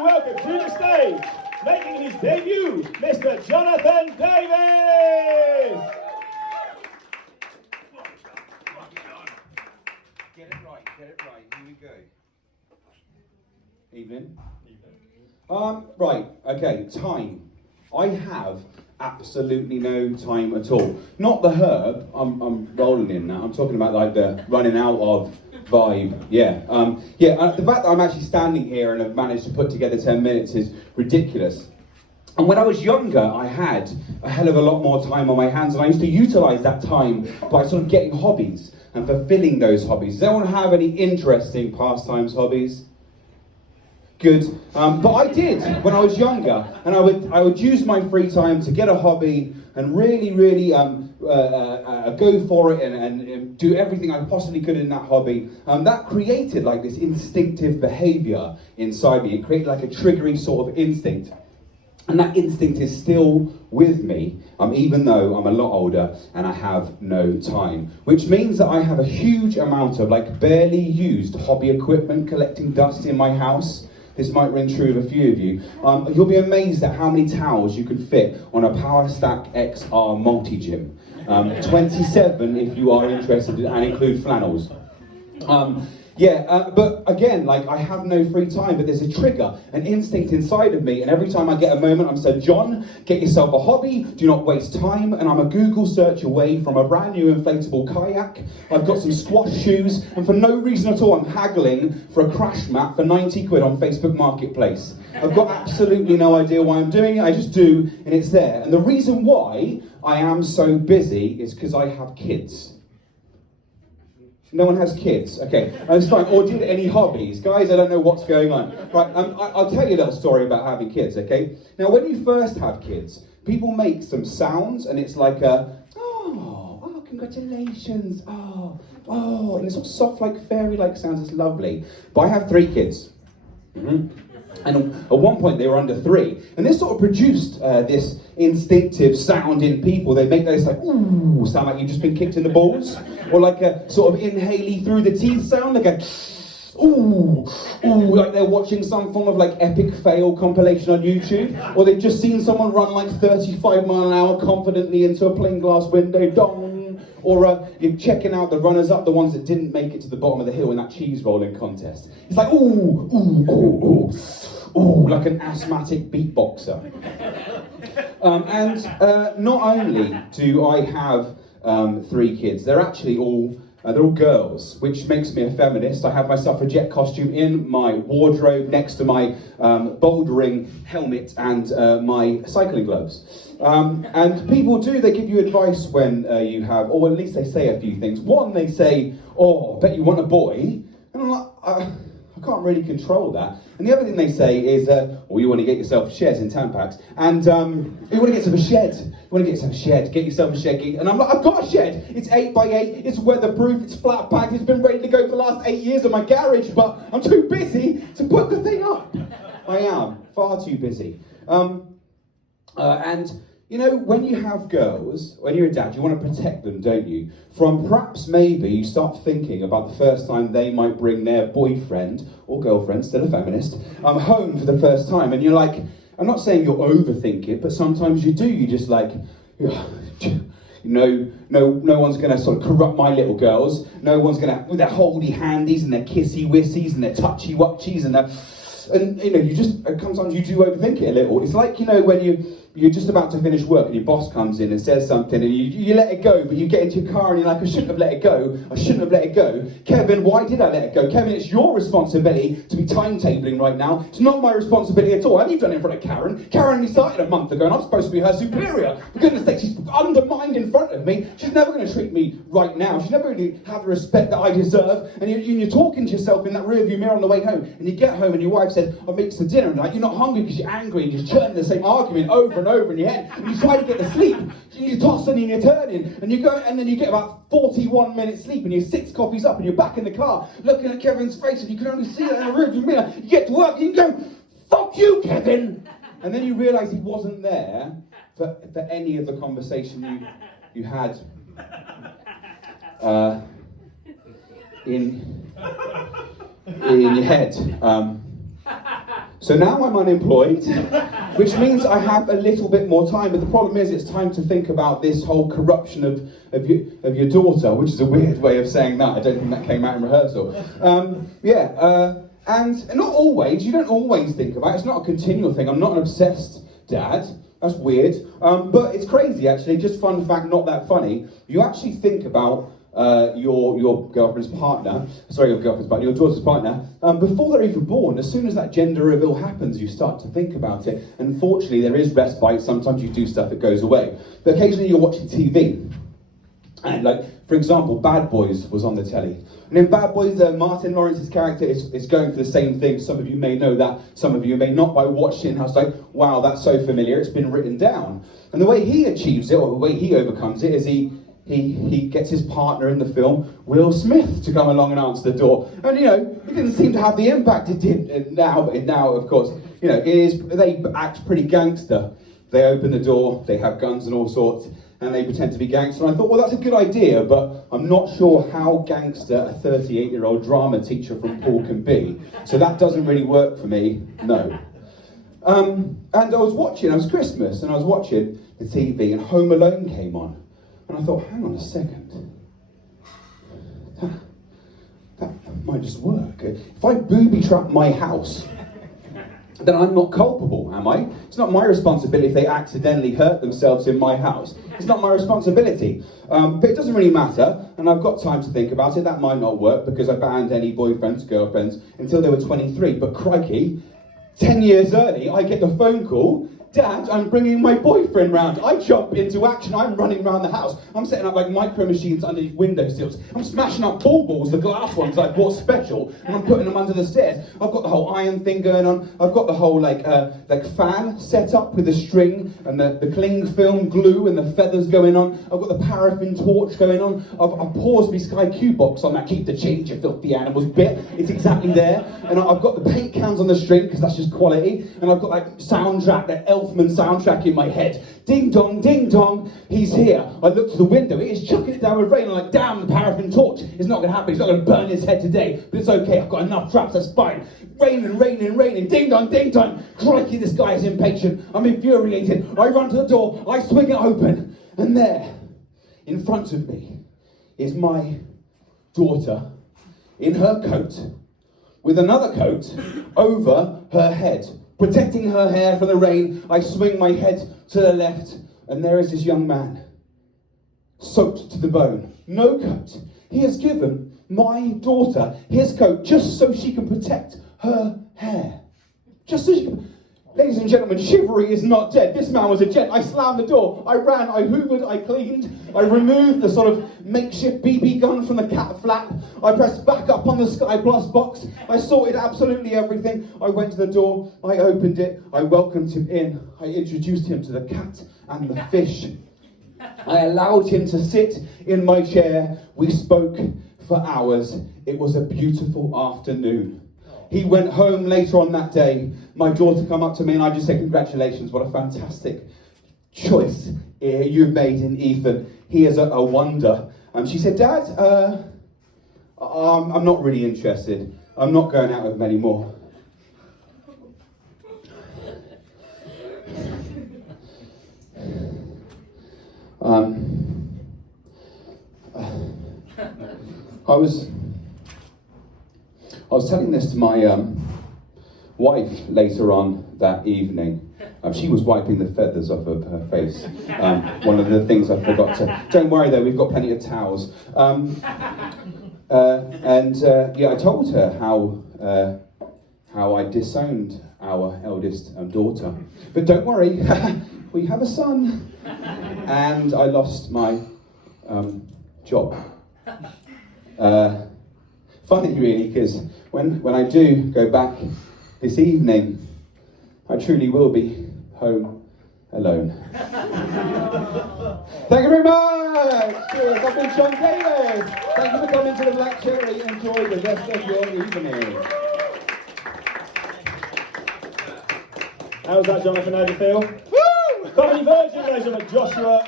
welcome to the stage, making his debut, Mr. Jonathan Davis! Get it right, here we go. Evening. Right, okay, time. I have absolutely no time at all. Not the herb, I'm rolling in now, I'm talking about like the running out of vibe, yeah. The fact that I'm actually standing here and have managed to put together 10 minutes is ridiculous. And when I was younger, I had a hell of a lot more time on my hands, and I used to utilise that time by sort of getting hobbies and fulfilling those hobbies. Does anyone have any interesting pastimes, hobbies? Good. But I did when I was younger, and I would use my free time to get a hobby and really go for it and do everything I possibly could in that hobby. That created like this instinctive behaviour inside me. It created like a triggering sort of instinct. And that instinct is still with me, even though I'm a lot older and I have no time. Which means that I have a huge amount of like barely used hobby equipment collecting dust in my house. This might ring true of a few of you. You'll be amazed at how many towels you can fit on a Power Stack XR multi-gym. 27 if you are interested and include flannels. But again, like I have no free time, but there's a trigger, an instinct inside of me, and every time I get a moment, I'm saying, John, get yourself a hobby, do not waste time, and I'm a Google search away from a brand new inflatable kayak. I've got some squash shoes, and for no reason at all, I'm haggling for a crash mat for 90 quid on Facebook Marketplace. I've got absolutely no idea why I'm doing it, I just do, and it's there. And the reason why I am so busy is because I have kids. No one has kids, okay, that's fine. Or did any hobbies? Guys, I don't know what's going on. Right, I'll tell you a little story about having kids, okay? Now, when you first have kids, people make some sounds, and it's like oh, congratulations, oh, and it's sort of soft, like fairy-like sounds, it's lovely. But I have 3 kids. And at one point they were under 3, and this sort of produced this instinctive sound in people. They make this like ooh sound, like you've just been kicked in the balls, or like a sort of inhaley through the teeth sound, like a ooh, like they're watching some form of like epic fail compilation on YouTube, or they've just seen someone run like 35 miles an hour confidently into a plain glass window, dong. Or you're checking out the runners up, the ones that didn't make it to the bottom of the hill in that cheese rolling contest. It's like, ooh, like an asthmatic beatboxer. And not only do I have 3 kids, they're actually they're all girls, which makes me a feminist. I have my suffragette costume in my wardrobe next to my bouldering helmet and my cycling gloves. And people they give you advice when you have, or at least they say a few things. One, they say, oh, I bet you want a boy. And I'm like, I can't really control that. And the other thing they say is, you want to get yourself sheds in Tampax. And you want to get yourself a shed. You want to get yourself a shed. Get yourself a shed. And I'm like, I've got a shed. It's 8x8. It's weatherproof. It's flat packed. It's been ready to go for the last 8 years in my garage. But I'm too busy to put the thing up. I am. Far too busy. And you know, when you have girls, when you're a dad, you want to protect them, don't you? From perhaps maybe you start thinking about the first time they might bring their boyfriend, or girlfriend, still a feminist, home for the first time. And you're like, I'm not saying you'll overthink it, but sometimes you do. You just like, no one's going to sort of corrupt my little girls. No one's going to, with their holdy handies and their kissy wissies and their touchy wutchies and you know, you just, sometimes you do overthink it a little. It's like, you know, when you're just about to finish work and your boss comes in and says something and you let it go, but you get into your car and you're like, I shouldn't have let it go. Kevin, why did I let it go? Kevin, it's your responsibility to be timetabling right now. It's not my responsibility at all. Have you done it in front of Karen? Karen only started a month ago and I'm supposed to be her superior. For goodness sake, she's undermined in front of me. She's never going to treat me right now. She's never going to have the respect that I deserve. And you're talking to yourself in that rearview mirror on the way home, and you get home and your wife said, I'll make some dinner, and like, you're not hungry because you're angry and you're churning the same argument over and over in your head, and you try to get to sleep, you're tossing and you're turning, and you go, and then you get about 41 minutes sleep, and you're 6 coffees up, and you're back in the car, looking at Kevin's face, and you can only see it in the rearview mirror. You get to work, and you go, fuck you, Kevin! And then you realise he wasn't there for any of the conversation you had in your head. So now I'm unemployed, which means I have a little bit more time, but the problem is it's time to think about this whole corruption of your daughter, which is a weird way of saying that. I don't think that came out in rehearsal. And not always, you don't always think about it. It's not a continual thing. I'm not an obsessed dad. That's weird. But it's crazy, actually. Just fun fact, not that funny. You actually think about your girlfriend's partner, your daughter's partner, before they're even born. As soon as that gender reveal happens, you start to think about it. Unfortunately, there is respite. Sometimes you do stuff, it goes away. But occasionally you're watching TV. And for example, Bad Boys was on the telly. And in Bad Boys, Martin Lawrence's character is going for the same thing. Some of you may know that, some of you may not. By watching, I was like, wow, that's so familiar, it's been written down. And the way he achieves it, or the way he overcomes it, is he gets his partner in the film, Will Smith, to come along and answer the door. And, it didn't seem to have the impact it did now, of course, they act pretty gangster. They open the door, they have guns and all sorts, and they pretend to be gangster. And I thought, well, that's a good idea, but I'm not sure how gangster a 38-year-old drama teacher from Paul can be. So that doesn't really work for me, no. And it was Christmas, and I was watching the TV, and Home Alone came on. And I thought, hang on a second. That might just work. If I booby-trap my house, then I'm not culpable, am I? It's not my responsibility if they accidentally hurt themselves in my house. It's not my responsibility. But it doesn't really matter, and I've got time to think about it. That might not work because I banned any boyfriends, girlfriends until they were 23. But crikey, 10 years early, I get the phone call, Dad, I'm bringing my boyfriend round. I jump into action. I'm running around the house. I'm setting up micro machines underneath windowsills. I'm smashing up pool balls, the glass ones I bought special, and I'm putting them under the stairs. I've got the whole iron thing going on. I've got the whole fan set up with the string and the cling film glue and the feathers going on. I've got the paraffin torch going on. I've paused my Sky Q box on that keep the change, you filthy animals bit. It's exactly there. And I've got the paint cans on the string because that's just quality. And I've got soundtrack, that Elfman soundtrack in my head. Ding dong, he's here. I look to the window, it is chucking it down with rain. I'm like, damn, the paraffin torch. It's not going to happen, he's not going to burn his head today. But it's okay, I've got enough traps, that's fine. Raining. Ding dong. Crikey, this guy is impatient. I'm infuriated. I run to the door, I swing it open. And there, in front of me, is my daughter in her coat, with another coat over her head, protecting her hair from the rain. I swing my head to the left, and there is this young man, soaked to the bone, no coat. He has given my daughter his coat just so she can protect her hair. Just so she can... Ladies and gentlemen, chivalry is not dead. This man was a gent. I slammed the door. I ran, I hoovered, I cleaned. I removed the sort of makeshift BB gun from the cat flap. I pressed back up on the Sky Plus box. I sorted absolutely everything. I went to the door. I opened it. I welcomed him in. I introduced him to the cat and the fish. I allowed him to sit in my chair. We spoke for hours. It was a beautiful afternoon. He went home later on that day. My daughter come up to me and I just said, congratulations, what a fantastic choice you've made in Ethan. He is a wonder. She said, Dad, I'm not really interested. I'm not going out with him anymore. I was telling this to my wife later on that evening. She was wiping the feathers off of her face. One of the things I forgot to... Don't worry though, we've got plenty of towels. I told her how I disowned our eldest daughter. But don't worry, we have a son. And I lost my job. Funny really, because when I do go back this evening, I truly will be home alone. Thank you very much! Cheers, I've been Jon Davis! Thank you for coming to the Black Cherry. Enjoy the rest of your evening. How's that, Jonathan? How do you feel? Woo! Comedy version, ladies and gentlemen, Joshua